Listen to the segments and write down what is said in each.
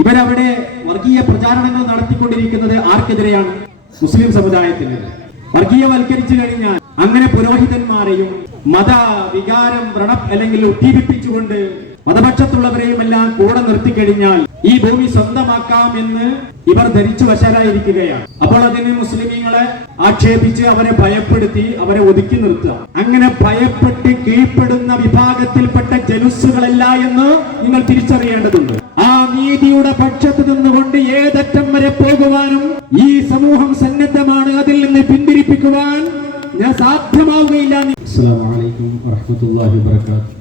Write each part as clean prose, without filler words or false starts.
ഇവരവിടെ വർഗീയ പ്രചാരണങ്ങൾ നടത്തിക്കൊണ്ടിരിക്കുന്നത് ആർക്കെതിരെയാണ്? മുസ്ലിം സമുദായത്തിന്. വർഗീയവൽക്കരിച്ചു കഴിഞ്ഞാൽ അങ്ങനെ പുരോഹിതന്മാരെയും മത വികാരം അല്ലെങ്കിൽ ഉദ്ദീപിപ്പിച്ചുകൊണ്ട് മതപക്ഷത്തുള്ളവരെയും എല്ലാം കൂടെ നിർത്തിക്കഴിഞ്ഞാൽ ഈ ഭൂമി സ്വന്തമാക്കാമെന്ന് ഇവർ ധരിച്ചു വശരായിരിക്കുകയാണ്. അപ്പോൾ അതിന് മുസ്ലിമീങ്ങളെ ആക്ഷേപിച്ച് അവരെ ഭയപ്പെടുത്തി അവരെ ഒതുക്കി നിർത്തുക. അങ്ങനെ ഭയപ്പെട്ട് കീഴ്പ്പെടുന്ന വിഭാഗത്തിൽപ്പെട്ട ജനുസുകളല്ല എന്ന് നിങ്ങൾ തിരിച്ചറിയേണ്ടതുണ്ട്. ആ നീതിയുടെ പക്ഷത്ത് നിന്നുകൊണ്ട് ഏതറ്റം വരെ പോകുവാനും ഈ സമൂഹം സന്നദ്ധമാണ്. അതിൽ നിന്ന് പിന്തിരിപ്പിക്കുവാൻ ഞാൻ സാധ്യമാവുകയില്ല. അസ്സലാമു അലൈക്കും വറഹ്മത്തുള്ളാഹി വബറകാതുഹു.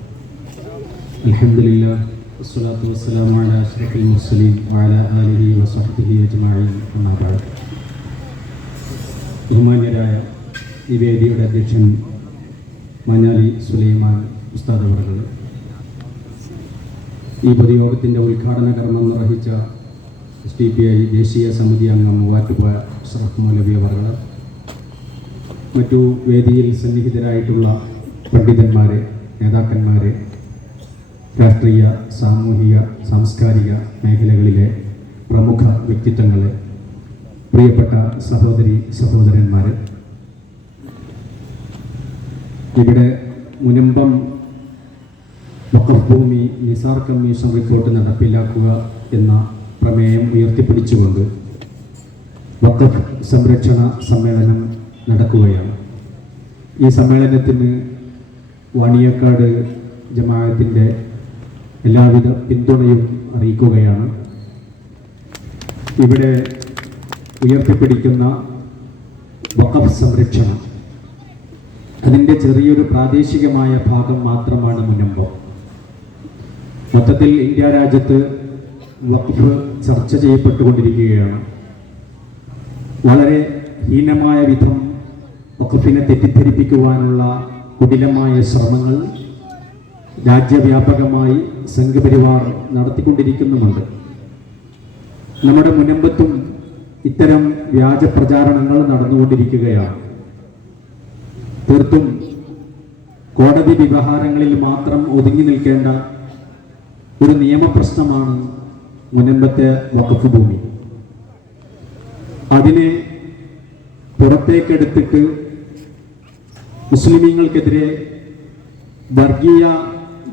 അൽഹംദുലില്ലാഹ് വസ്സലാത്തു വസ്സലാമു അലാ അഷ്റഫിൽ മുർസലീൻ വഅലാ ആലിഹി വസഹ്ബിഹി അജ്മഈൻ. അമ്മാ ബഅദ്. ബഹുമാന്യരായ ഈ വേദിയുടെ അധ്യക്ഷൻ മഞ്ഞാലി സുലൈമാൻ ഉസ്താദ് അവറുകൾ, ഈ പൊതുയോഗത്തിൻ്റെ ഉദ്ഘാടന കർമ്മം നിർവഹിച്ച SDPI ദേശീയ സമിതി അംഗം മൂവാറ്റുപുഴ അഷ്റഫ് മൗലവി അവറുകൾ, മറ്റു വേദിയിൽ സന്നിഹിതരായിട്ടുള്ള പണ്ഡിതന്മാരെ, നേതാക്കന്മാരെ, രാഷ്ട്രീയ, സാമൂഹിക, സാംസ്കാരിക മേഖലകളിലെ പ്രമുഖ വ്യക്തിത്വങ്ങളെ, പ്രിയപ്പെട്ട സഹോദരി സഹോദരന്മാരെ, ഇവിടെ മുനമ്പം വഖഫ് ഭൂമി നിസാർ കമ്മീഷൻ റിപ്പോർട്ട് നടപ്പിലാക്കുക എന്ന പ്രമേയം ഉയർത്തിപ്പിടിച്ചുകൊണ്ട് വഖഫ് സംരക്ഷണ സമ്മേളനം നടക്കുകയാണ്. ഈ സമ്മേളനത്തിന് വാണിയക്കാട് ജമാഅത്തിൻ്റെ എല്ലാവിധ പിന്തുണയും അറിയിക്കുകയാണ്. ഇവിടെ ഉയർത്തിപ്പിടിക്കുന്ന വഖഫ് സംരക്ഷണം അതിൻ്റെ ചെറിയൊരു പ്രാദേശികമായ ഭാഗം മാത്രമാണ് മുനമ്പം. മൊത്തത്തിൽ ഇന്ത്യ രാജ്യത്ത് വഖഫ് ചർച്ച ചെയ്യപ്പെട്ടുകൊണ്ടിരിക്കുകയാണ്. വളരെ ഹീനമായ വിധം വഖഫിനെ തെറ്റിദ്ധരിപ്പിക്കുവാനുള്ള കുടിലമായ ശ്രമങ്ങൾ രാജ്യവ്യാപകമായി സംഘപരിവാർ നടത്തിക്കൊണ്ടിരിക്കുന്നുമുണ്ട്. നമ്മുടെ മുനമ്പത്തും ഇത്തരം വ്യാജ പ്രചാരണങ്ങൾ നടന്നുകൊണ്ടിരിക്കുകയാണ്. തീർത്തും കോടതി വ്യവഹാരങ്ങളിൽ മാത്രം ഒതുങ്ങി നിൽക്കേണ്ട ഒരു നിയമപ്രശ്നമാണ് മുനമ്പത്തെ വഖഫ് ഭൂമി. അതിനെ പുറത്തേക്കെടുത്തിട്ട് മുസ്ലിമീങ്ങൾക്കെതിരെ വർഗീയ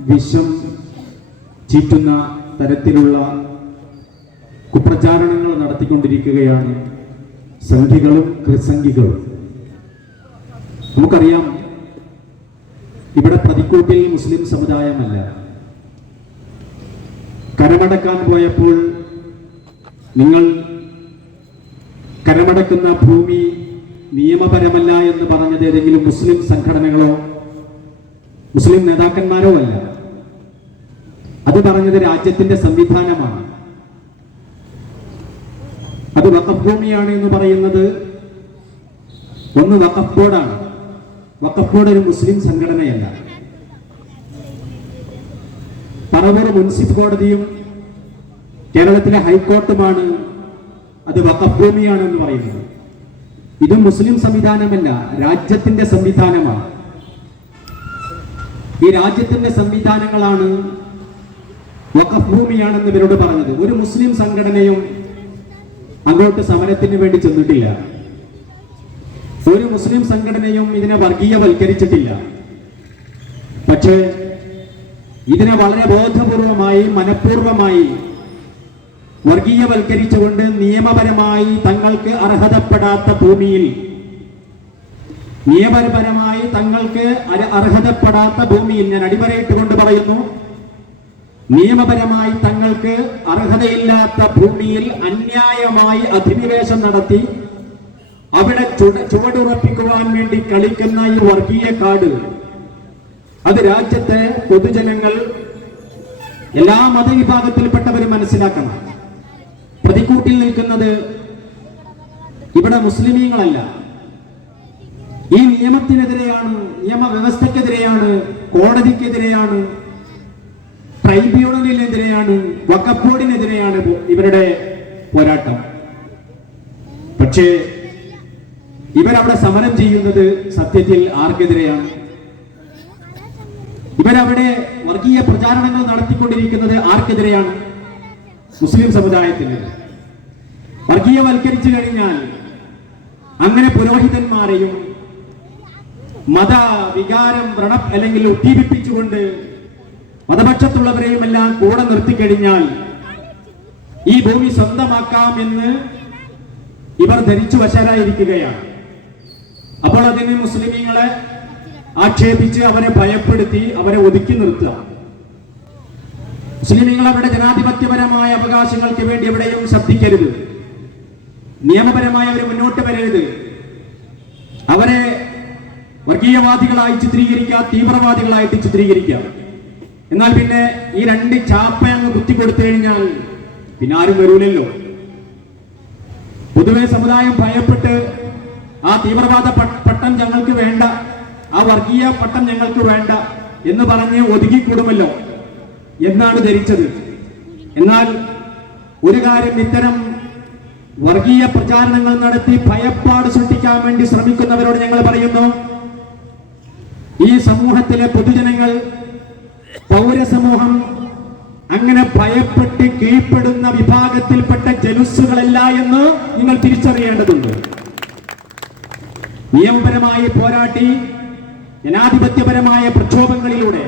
വിഷം ചീറ്റുന്ന തരത്തിലുള്ള കുപ്രചാരണങ്ങൾ നടത്തിക്കൊണ്ടിരിക്കുകയാണ് സംഘികളും ക്രിസംഘികളും. നമുക്കറിയാം, ഇവിടെ പ്രതിക്കൂട്ടിൽ മുസ്ലിം സമുദായമല്ല. കരമടക്കാൻ പോയപ്പോൾ നിങ്ങൾ കരമടക്കുന്ന ഭൂമി നിയമപരമല്ല എന്ന് പറഞ്ഞത് ഏതെങ്കിലും മുസ്ലിം സംഘടനകളോ മുസ്ലിം നേതാക്കന്മാരോ അല്ല. അത് പറഞ്ഞത് രാജ്യത്തിന്റെ സംവിധാനമാണ്. അത് വഖഫ് ഭൂമിയാണ് എന്ന് പറയുന്നത് ഒന്ന് വഖഫ് ബോർഡാണ്. വഖഫ് ബോർഡ് ഒരു മുസ്ലിം സംഘടനയല്ല. പറവൂർ മുൻസിഫ് കോടതിയും കേരളത്തിലെ ഹൈക്കോർട്ടുമാണ് അത് വഖഫ് ഭൂമിയാണെന്ന് പറയുന്നത്. ഇത് മുസ്ലിം സംവിധാനമല്ല, രാജ്യത്തിന്റെ സംവിധാനമാണ്. ഈ രാജ്യത്തിന്റെ സംവിധാനങ്ങളാണ് വഖഫ് ഭൂമിയാണെന്ന് ഇവരോട് പറഞ്ഞത്. ഒരു മുസ്ലിം സംഘടനയും അങ്ങോട്ട് സമരത്തിന് വേണ്ടി ചെന്നിട്ടില്ല. ഒരു മുസ്ലിം സംഘടനയും ഇതിനെ വർഗീയവൽക്കരിച്ചിട്ടില്ല. പക്ഷേ ഇതിനെ വളരെ ബോധപൂർവമായി, മനഃപൂർവമായി വർഗീയവൽക്കരിച്ചുകൊണ്ട് നിയമപരമായി തങ്ങൾക്ക് അർഹതപ്പെടാത്ത ഭൂമിയിൽ, നിയമപരമായി തങ്ങൾക്ക് അർഹതപ്പെടാത്ത ഭൂമിയിൽ, ഞാൻ അടിവരയിട്ടുകൊണ്ട് പറയുന്നു, നിയമപരമായി തങ്ങൾക്ക് അർഹതയില്ലാത്ത ഭൂമിയിൽ അന്യായമായി അധിനിവേശം നടത്തി അവിടെ ചുവടുറപ്പിക്കുവാൻ വേണ്ടി കളിക്കുന്ന ഈ വർഗീയ കാട്, അത് രാജ്യത്തെ പൊതുജനങ്ങൾ, എല്ലാ മതവിഭാഗത്തിൽപ്പെട്ടവരും മനസ്സിലാക്കണം. പ്രതിക്കൂട്ടിൽ നിൽക്കുന്നത് ഇവിടെ മുസ്ലിമീങ്ങളല്ല. ഈ നിയമത്തിനെതിരെയാണ്, നിയമവ്യവസ്ഥക്കെതിരെയാണ്, കോടതിക്കെതിരെയാണ്, ട്രൈബ്യൂണലിനെതിരെയാണ്, വഖഫ് ബോർഡിനെതിരെയാണ് ഇവരുടെ പോരാട്ടം. പക്ഷേ ഇവരവിടെ സമരം ചെയ്യുന്നത് സത്യത്തിൽ ആർക്കെതിരെയാണ്? ഇവരവിടെ വർഗീയ പ്രചാരണങ്ങൾ നടത്തിക്കൊണ്ടിരിക്കുന്നത് ആർക്കെതിരെയാണ്? മുസ്ലിം സമുദായത്തിന്. വർഗീയവൽക്കരിച്ചു കഴിഞ്ഞാൽ അങ്ങനെ പുരോഹിതന്മാരെയും മത വികാരം വ്രണം അല്ലെങ്കിൽ ഉദ്ദീപിപ്പിച്ചുകൊണ്ട് മതപക്ഷത്തുള്ളവരെയും എല്ലാം കൂടെ നിർത്തിക്കഴിഞ്ഞാൽ ഈ ഭൂമി സ്വന്തമാക്കാമെന്ന് ഇവർ ധരിച്ചു വശരായിരിക്കുകയാണ്. അപ്പോൾ അതിന് മുസ്ലിമീങ്ങളെ ആക്ഷേപിച്ച് അവരെ ഭയപ്പെടുത്തി അവരെ ഒതുക്കി നിർത്തുക. മുസ്ലിമീങ്ങൾ അവരുടെ ജനാധിപത്യപരമായ അവകാശങ്ങൾക്ക് വേണ്ടി എവിടെയും ശബ്ദിക്കരുത്, നിയമപരമായി അവർ മുന്നോട്ട് വരരുത്. അവരെ വർഗീയവാദികളായി ചിത്രീകരിക്കുക, തീവ്രവാദികളായിട്ട് ചിത്രീകരിക്കുക. എന്നാൽ പിന്നെ ഈ രണ്ട് ചാപ്പ അങ്ങ് കുത്തിക്കൊടുത്തു കഴിഞ്ഞാൽ പിന്നെ ആരും വരൂലല്ലോ. പൊതുവെ സമുദായം ഭയപ്പെട്ട് ആ തീവ്രവാദ പട്ടം ഞങ്ങൾക്ക് വേണ്ട, ആ വർഗീയ പട്ടം ഞങ്ങൾക്ക് വേണ്ട എന്ന് പറഞ്ഞ് ഒതുങ്ങിക്കൂടുമല്ലോ എന്നാണ് ധരിച്ചത്. എന്നാൽ ഒരു കാര്യം, ഇത്തരം വർഗീയ പ്രചാരണങ്ങൾ നടത്തി ഭയപ്പാട് സൃഷ്ടിക്കാൻ വേണ്ടി ശ്രമിക്കുന്നവരോട് ഞങ്ങൾ പറയുന്നു, ഈ സമൂഹത്തിലെ പൊതുജനങ്ങൾ, പൗരസമൂഹം അങ്ങനെ ഭയപ്പെട്ട് കീഴ്പ്പെടുന്ന വിഭാഗത്തിൽപ്പെട്ട ജനുസുകളല്ല എന്ന് നിങ്ങൾ തിരിച്ചറിയേണ്ടതുണ്ട്. നിയമപരമായി പോരാട്ടി ജനാധിപത്യപരമായ പ്രക്ഷോഭങ്ങളിലൂടെ,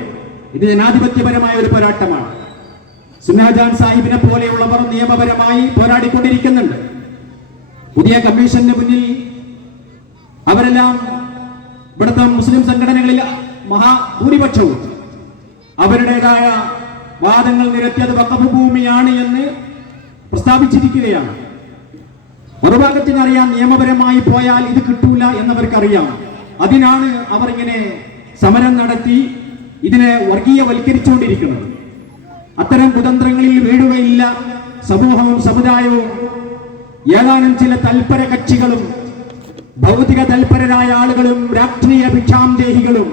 ഇത് ജനാധിപത്യപരമായ ഒരു പോരാട്ടമാണ്. സുന്നാജാൻ സാഹിബിനെ പോലെയുള്ളവർ നിയമപരമായി പോരാടിക്കൊണ്ടിരിക്കുന്നുണ്ട്. പുതിയ കമ്മീഷന് മുന്നിൽ അവരെല്ലാം ഇവിടുത്തെ മുസ്ലിം സംഘടനകളിൽ മഹാഭൂരിപക്ഷവും അവരുടേതായ വാദങ്ങൾ നിരത്തി അത് വഖഫ് ഭൂമിയാണ് എന്ന് പ്രസ്താവിച്ചിരിക്കുകയാണ്. മറുഭാഗത്തിന് അറിയാം, നിയമപരമായി പോയാൽ ഇത് കിട്ടൂല എന്നവർക്കറിയാം. അതിനാണ് അവർ ഇങ്ങനെ സമരം നടത്തി ഇതിനെ വർഗീയവൽക്കരിച്ചുകൊണ്ടിരിക്കുന്നത്. അത്തരം കുതന്ത്രങ്ങളിൽ വീഴുകയില്ല സമൂഹവും സമുദായവും. ഏതാനും ചില തൽപര കക്ഷികളും ഭൗതിക തൽപരരായ ആളുകളും രാഷ്ട്രീയ ഭിക്ഷാന്തേഹികളും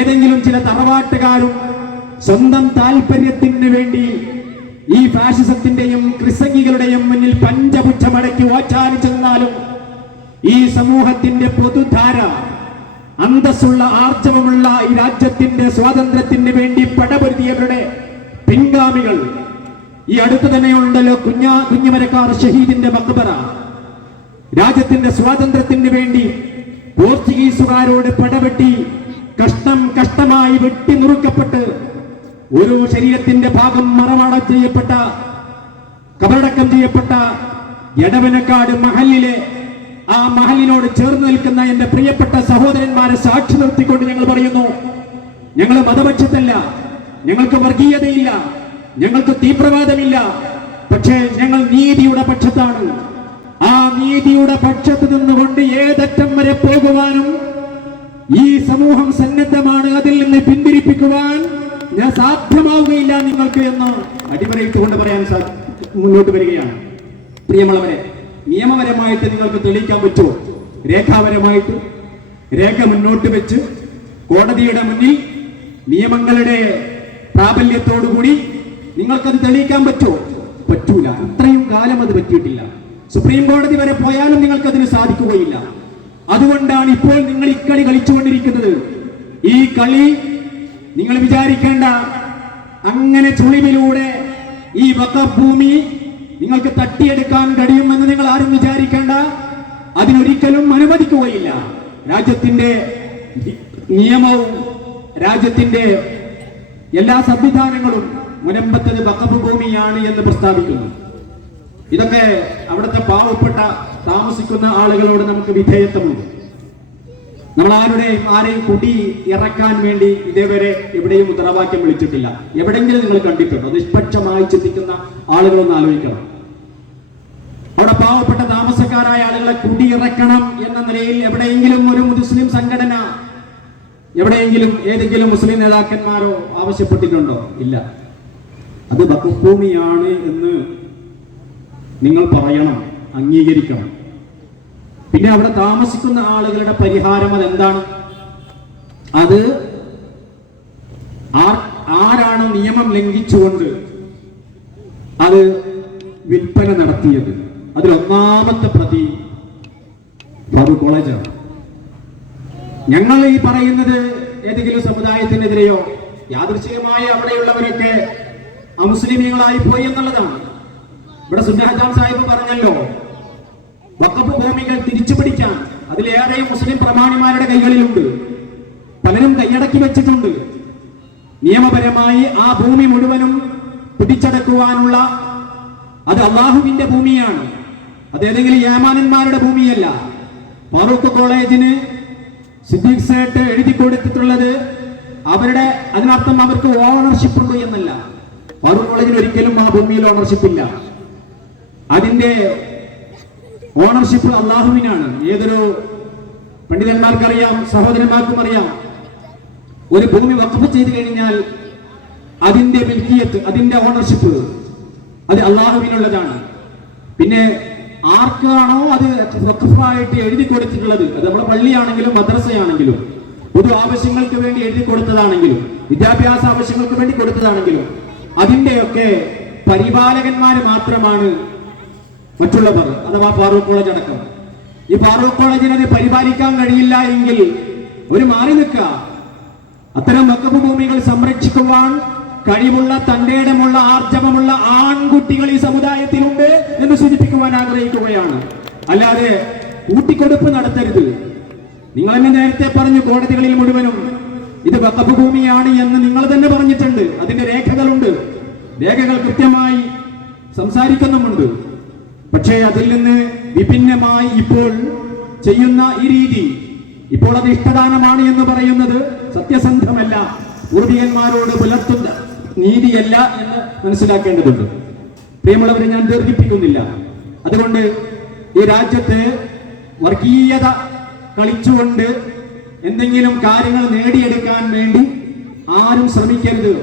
ഏതെങ്കിലും ചില തറവാട്ടുകാരും സ്വന്തം താല്പര്യത്തിന് വേണ്ടി ഈ ഫാഷിസത്തിന്റെയും ക്രിസംഗികളുടെയും മുന്നിൽ പഞ്ചപുച്ഛമടക്കി ഓച്ചാനിച്ചെന്നാലും ഈ സമൂഹത്തിന്റെ പൊതുധാര, അന്തസ്സുള്ള ആർജവമുള്ള ഈ രാജ്യത്തിന്റെ സ്വാതന്ത്ര്യത്തിന് വേണ്ടി പടപൊരുതിയവരുടെ പിൻഗാമികൾ ഈ അടുത്ത് തന്നെ ഉണ്ടല്ലോ കുഞ്ഞിമരക്കാർ ഷഹീദിന്റെ മക്ബറ. രാജ്യത്തിന്റെ സ്വാതന്ത്ര്യത്തിന് വേണ്ടി പോർച്ചുഗീസുകാരോട് പടവെട്ടി കഷ്ടമായി വെട്ടി നുറുക്കപ്പെട്ട് ഒരു ശരീരത്തിന്റെ ഭാഗം മറമാടം ചെയ്യപ്പെട്ട, കബറടക്കം ചെയ്യപ്പെട്ട എടവനക്കാട് മഹലിലെ ആ മഹലിനോട് ചേർന്ന് നിൽക്കുന്ന എന്റെ പ്രിയപ്പെട്ട സഹോദരന്മാരെ സാക്ഷി നിർത്തിക്കൊണ്ട് ഞങ്ങൾ പറയുന്നു, ഞങ്ങൾ മതപക്ഷത്തല്ല, ഞങ്ങൾക്ക് വർഗീയതയില്ല, ഞങ്ങൾക്ക് തീവ്രവാദമില്ല, പക്ഷേ ഞങ്ങൾ നീതിയുടെ പക്ഷത്താണ്. ആ നീതിയുടെ പക്ഷത്ത് നിന്നുകൊണ്ട് ഏതറ്റം വരെ പോകുവാനും ഈ സമൂഹം സന്നദ്ധമാണ്. അതിൽ നിന്ന് പിന്തിരിപ്പിക്കുവാൻ ഞാൻ സാധ്യമാവുകയില്ല നിങ്ങൾക്ക് എന്ന് അടിവരയിട്ടുകൊണ്ട് പറയാൻ മുന്നോട്ട് വരികയാണ്. പ്രിയമുള്ളവരെ, നിയമപരമായിട്ട് നിങ്ങൾക്ക് തെളിയിക്കാൻ പറ്റുമോ? രേഖാപരമായിട്ട് രേഖ മുന്നോട്ട് വെച്ച് കോടതിയുടെ മുന്നിൽ നിയമങ്ങളുടെ പ്രാബല്യത്തോടുകൂടി നിങ്ങൾക്കത് തെളിയിക്കാൻ പറ്റുമോ? പറ്റൂല. ഇത്രയും കാലം അത് പറ്റിയിട്ടില്ല. സുപ്രീം കോടതി വരെ പോയാലും നിങ്ങൾക്കതിന് സാധിക്കുകയില്ല. അതുകൊണ്ടാണ് ഇപ്പോൾ നിങ്ങൾ ഇക്കളി കളിച്ചുകൊണ്ടിരിക്കുന്നത്. ഈ കളി നിങ്ങൾ വിചാരിക്കേണ്ട, അങ്ങനെ ചുളിവിലൂടെ ഈ വഖഫ് ഭൂമി നിങ്ങൾക്ക് തട്ടിയെടുക്കാൻ കഴിയുമെന്ന് നിങ്ങൾ ആരും വിചാരിക്കേണ്ട. അതിനൊരിക്കലും അനുവദിക്കുകയില്ല. രാജ്യത്തിന്റെ നിയമവും രാജ്യത്തിന്റെ എല്ലാ സംവിധാനങ്ങളും മുനമ്പത്തത് വഖഫ് ഭൂമിയാണ് എന്ന് പ്രസ്താവിക്കുന്നു. ഇതൊക്കെ അവിടുത്തെ പാവപ്പെട്ട താമസിക്കുന്ന ആളുകളോട് നമുക്ക് വിധേയത്വമുണ്ട്. നമ്മൾ ആരെയും കുടി ഇറക്കാൻ വേണ്ടി ഇതേവരെ എവിടെയും മുദ്രാവാക്യം വിളിച്ചിട്ടില്ല. എവിടെയെങ്കിലും നിങ്ങൾ കണ്ടിട്ടുണ്ടോ? നിഷ്പക്ഷമായി ചിന്തിക്കുന്ന ആളുകളൊന്ന് ആലോചിക്കണം. അവിടെ പാവപ്പെട്ട താമസക്കാരായ ആളുകളെ കുടിയിറക്കണം എന്ന നിലയിൽ എവിടെയെങ്കിലും ഒരു മുസ്ലിം സംഘടന, എവിടെയെങ്കിലും ഏതെങ്കിലും മുസ്ലിം നേതാക്കന്മാരോ ആവശ്യപ്പെട്ടിട്ടുണ്ടോ? ഇല്ല. അത് വഖഫ് ഭൂമിയാണ് എന്ന് നിങ്ങൾ പറയണം, അംഗീകരിക്കണം. പിന്നെ അവിടെ താമസിക്കുന്ന ആളുകളുടെ പരിഹാരം അതെന്താണ്? അത് ആരാണോ നിയമം ലംഘിച്ചുകൊണ്ട് അത് വിൽപ്പന നടത്തിയത്, അതിൽ ഒന്നാമത്തെ പ്രതി ഫാറൂഖ് കോളേജാണ്. ഞങ്ങൾ ഈ പറയുന്നത് ഏതെങ്കിലും സമുദായത്തിനെതിരെയോ യാദൃശ്ചികമായി അവിടെയുള്ളവരൊക്കെ അമുസ്ലിമീങ്ങളായി പോയി എന്നുള്ളതാണ്. ഇവിടെ സുന്നഹജാം സാഹിബ് പറഞ്ഞല്ലോ, വഖഫ് ഭൂമികൾ തിരിച്ചു പിടിക്കാൻ അതിലേറെ മുസ്ലിം പ്രമാണിമാരുടെ കൈകളിലുണ്ട്. പലരും കൈയടക്കി വെച്ചിട്ടുണ്ട്. നിയമപരമായി ആ ഭൂമി മുഴുവനും പിടിച്ചടക്കുവാനുള്ള, അത് അള്ളാഹുവിന്റെ ഭൂമിയാണ്, അത് ഏതെങ്കിലും യാമാനന്മാരുടെ ഭൂമിയല്ല. ഫാറൂഖ് കോളേജിന് സിദ്ദീഖ് സേട്ട് എഴുതി കൊടുത്തിട്ടുള്ളത് അവരുടെ, അതിനർത്ഥം അവർക്ക് ഓണർഷിപ്പ് ഉണ്ട് എന്നല്ല. ഫാറൂഖ് കോളേജിന് ഒരിക്കലും ആ ഭൂമിയിൽ ഓണർഷിപ്പ് ഇല്ല. അതിന്റെ ഓണർഷിപ്പ് അള്ളാഹുവിനാണ്. ഏതൊരു പണ്ഡിതന്മാർക്കറിയാം, സഹോദരന്മാർക്കും അറിയാം, ഒരു ഭൂമി വഖഫ് ചെയ്തു കഴിഞ്ഞാൽ അതിന്റെ മിൽക്കിയത്ത്, അതിന്റെ ഓണർഷിപ്പ് അത് അള്ളാഹുവിനുള്ളതാണ്. പിന്നെ ആർക്കാണോ അത് വഖഫായിട്ട് എഴുതി കൊടുത്തിട്ടുള്ളത്, അത് നമ്മുടെ പള്ളിയാണെങ്കിലും മദ്രസയാണെങ്കിലും പൊതു ആവശ്യങ്ങൾക്ക് വേണ്ടി എഴുതി കൊടുത്തതാണെങ്കിലും വിദ്യാഭ്യാസ ആവശ്യങ്ങൾക്ക് വേണ്ടി കൊടുത്തതാണെങ്കിലും അതിന്റെയൊക്കെ പരിപാലകന്മാര് മാത്രമാണ് മറ്റുള്ളവർ, അഥവാ ഫാറൂഖ് കോളേജ് അടക്കം. ഈ ഫാറൂഖ് കോളേജിനെ അത് പരിപാലിക്കാൻ കഴിയില്ല എങ്കിൽ ഒരു മാറി നിൽക്കുക. അത്തരം വഖഫ് ഭൂമികൾ സംരക്ഷിക്കുവാൻ കഴിവുള്ള, തന്റേടമുള്ള, ആർജവമുള്ള ആൺകുട്ടികൾ ഈ സമുദായത്തിലുണ്ട് എന്ന് സൂചിപ്പിക്കുവാൻ ആഗ്രഹിക്കുകയാണ്. അല്ലാതെ കൂട്ടിക്കൊടുപ്പ് നടത്തരുത്. നിങ്ങൾ എന്നെ നേരത്തെ പറഞ്ഞു, കോടതികളിൽ മുഴുവനും ഇത് വഖഫ് ഭൂമിയാണ് എന്ന് നിങ്ങൾ തന്നെ പറഞ്ഞിട്ടുണ്ട്. അതിന്റെ രേഖകളുണ്ട്, രേഖകൾ കൃത്യമായി സംസാരിക്കുന്നുമുണ്ട്. പക്ഷേ അതിൽ നിന്ന് വിഭിന്നമായി ഇപ്പോൾ ചെയ്യുന്ന ഈ രീതി, ഇപ്പോൾ അത് ഇഷ്ടദാനമാണ് എന്ന് പറയുന്നത് സത്യസന്ധമല്ല, പൂർവികന്മാരോട് പുലർത്തുന്ന നീതിയല്ല എന്ന് മനസ്സിലാക്കേണ്ടതുണ്ട്. പ്രിയമുള്ളവരെ, ഞാൻ ദീർഘിപ്പിക്കുന്നില്ല. അതുകൊണ്ട് ഈ രാജ്യത്ത് വർഗീയത കളിച്ചുകൊണ്ട് എന്തെങ്കിലും കാര്യങ്ങൾ നേടിയെടുക്കാൻ വേണ്ടി ആരും ശ്രമിക്കരുത്.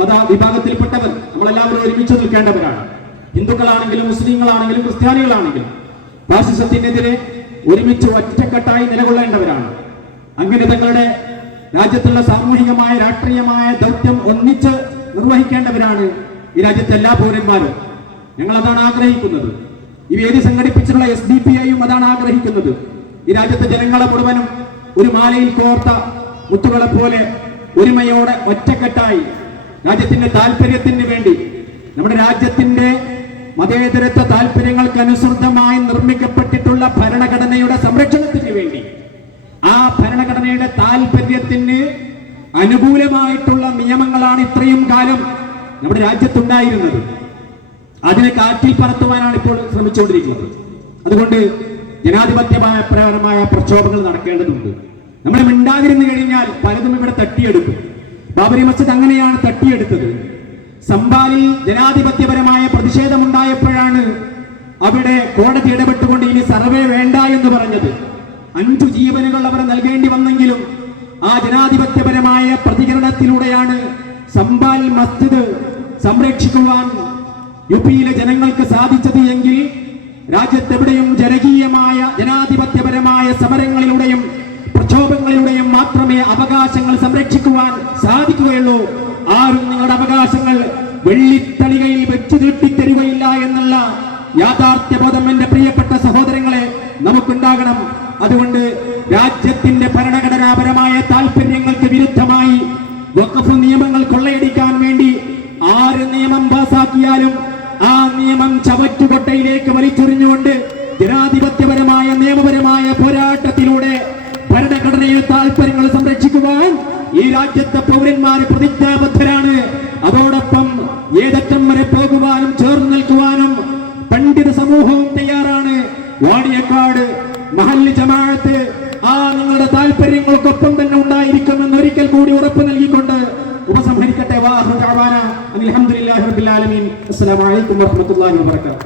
മത വിഭാഗത്തിൽപ്പെട്ടവർ നമ്മളെല്ലാവരും ഒരുമിച്ച് നിൽക്കേണ്ടവരാണ്. ഹിന്ദുക്കളാണെങ്കിലും മുസ്ലിങ്ങളാണെങ്കിലും ക്രിസ്ത്യാനികളാണെങ്കിലും ഫാസിസത്തിനെതിരെ ഒരുമിച്ച് ഒറ്റക്കെട്ടായി നിലകൊള്ളേണ്ടവരാണ്. അങ്ങനെ തങ്ങളുടെ രാജ്യത്തുള്ള സാമൂഹികമായ രാഷ്ട്രീയമായ ദൗത്യം ഒന്നിച്ച് നിർവഹിക്കേണ്ടവരാണ് ഈ രാജ്യത്തെ എല്ലാ പൗരന്മാരും. ഞങ്ങൾ അതാണ് ആഗ്രഹിക്കുന്നത്. ഈ വേദി സംഘടിപ്പിച്ചിട്ടുള്ള SDPIയും അതാണ് ആഗ്രഹിക്കുന്നത്. ഈ രാജ്യത്തെ ജനങ്ങളെ മുഴുവനും ഒരു മാലയിൽ കോർത്ത മുത്തുകളെ പോലെ ഒരുമയോടെ ഒറ്റക്കെട്ടായി രാജ്യത്തിന്റെ താല്പര്യത്തിന് വേണ്ടി, നമ്മുടെ രാജ്യത്തിന്റെ മതേതരത്വ താല്പര്യങ്ങൾക്ക് അനുസൃതമായി നിർമ്മിക്കപ്പെട്ടിട്ടുള്ള ഭരണഘടനയുടെ സംരക്ഷണത്തിന് വേണ്ടി, ആ ഭരണഘടനയുടെ താല്പര്യത്തിന് അനുകൂലമായിട്ടുള്ള നിയമങ്ങളാണ് ഇത്രയും കാലം നമ്മുടെ രാജ്യത്തുണ്ടായിരുന്നത്. അതിനെ കാറ്റിൽ പറത്തുവാനാണ് ഇപ്പോൾ ശ്രമിച്ചുകൊണ്ടിരിക്കുന്നത്. അതുകൊണ്ട് ജനാധിപത്യപരമായ പ്രക്ഷോഭങ്ങൾ നടക്കേണ്ടതുണ്ട്. നമ്മൾ മിണ്ടാതിരുന്നു കഴിഞ്ഞാൽ പലതും ഇവിടെ തട്ടിയെടുക്കും. ബാബരി മസ്ജിദ് അങ്ങനെയാണ് തട്ടിയെടുത്തത്. സംബാലിൽ ജനാധിപത്യപരമായ പ്രതിഷേധമുണ്ടായപ്പോഴാണ് അവിടെ കോടതി ഇടപെട്ടുകൊണ്ട് ഇനി സർവേ വേണ്ട എന്ന് പറഞ്ഞത്. 5 ജീവനുകൾ അവർ നൽകേണ്ടി വന്നെങ്കിലും ആ ജനാധിപത്യപരമായ പ്രതികരണത്തിലൂടെയാണ് സംബാൽ മസ്ജിദ് സംരക്ഷിക്കുവാൻ യുപിയിലെ ജനങ്ങൾക്ക് സാധിച്ചത് എങ്കിൽ രാജ്യത്തെവിടെയും ജനകീയമായ ജനാധിപത്യപരമായ സമരങ്ങളിലൂടെയും പ്രക്ഷോഭങ്ങളിലൂടെയും മാത്രമേ അവകാശങ്ങൾ സംരക്ഷിക്കുവാൻ സാധിക്കുകയുള്ളൂ. ആരും നിങ്ങളുടെ അവകാശങ്ങൾ വെള്ളിത്തളികയിൽ വെച്ചു നീട്ടിത്തരുകയില്ല എന്നുള്ള യാഥാർത്ഥ്യബോധം എന്റെ പ്രിയപ്പെട്ട സഹോദരങ്ങളെ നമുക്കുണ്ടാകണം. അതുകൊണ്ട് രാജ്യത്തിന്റെ ഭരണഘടനാപരമായ താല്പര്യങ്ങൾക്ക് വിരുദ്ധമായി വഖഫ് നിയമങ്ങൾ കൊള്ളയടിക്കാൻ വേണ്ടി ആര് നിയമം പാസാക്കിയാലും ആ നിയമം ചവറ്റുകൊട്ടയിലേക്ക് വലിച്ചെറിഞ്ഞുകൊണ്ട് ജനാധിപത്യപരമായ നിയമപരമായ പോരാട്ടത്തിലൂടെ ഭരണഘടനയുടെ താല്പര്യങ്ങൾ സംരക്ഷിക്കുവാൻ ഈ രാജ്യത്തെ പൗരന്മാർ പ്രതിജ്ഞാബദ്ധരാണ്. അതോടൊപ്പം ഏതറ്റം വരെ പോകുവാനും ചേർന്ന് നിൽക്കുവാനും പണ്ഡിത സമൂഹവും തയ്യാറാണ്. വാണിയക്കാട് മഹല്ല് ജമാഅത്ത് ആ നിങ്ങളുടെ താല്പര്യങ്ങൾക്കൊപ്പം തന്നെ ഉണ്ടായിരിക്കുമെന്ന് ഒരിക്കൽ കൂടി ഉറപ്പ് നൽകിക്കൊണ്ട് ഉപസംഹരിക്കട്ടെ. വാഹു ദഅവാന അൽഹംദുലില്ലാഹി റബ്ബിൽ ആലമീൻ. അസ്സലാമു അലൈക്കും വറഹ്മത്തുള്ളാഹി വബറകാതുഹു.